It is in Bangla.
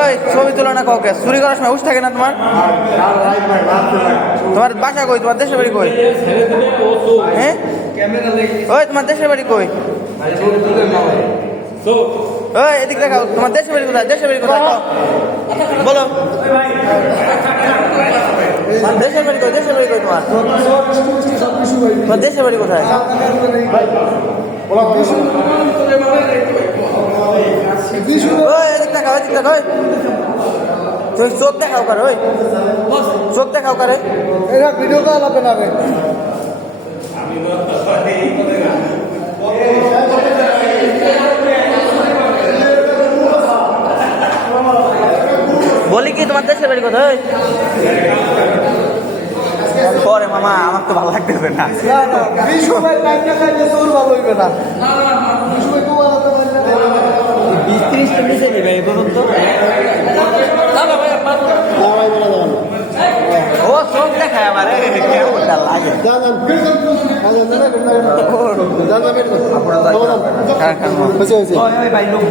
ওই ছবি তুলো না কাউকে, চুরি করার সময় উঠ থাকে না তোমার? তোমার বাসা কই? তোমার দেশের বাড়ি কই? হ্যাঁ, ওই তোমার দেশের বাড়ি কই? ওই এদিক দেখাও, তোমার দেশের বাড়ি কোথায়? দেশের বাড়ি কোথায় বলো। দেশের বাড়ি কই? দেশের বাড়ি কই তোমার? তোমার দেশের বাড়ি কোথায়? ওই এদিক দেখাও, এদিক দেখাও। তুমি চোখ দেখাও কার? ওই চোখ দেখাও কারে? এরা ভিডিও কল হবে না। বলি কি তোমার দেশের বাড়ি কোথায়? পরে মামা আমার তো ভালো লাগতেছে না। ও চোখ দেখায় আমার লাগে। ভাই লোক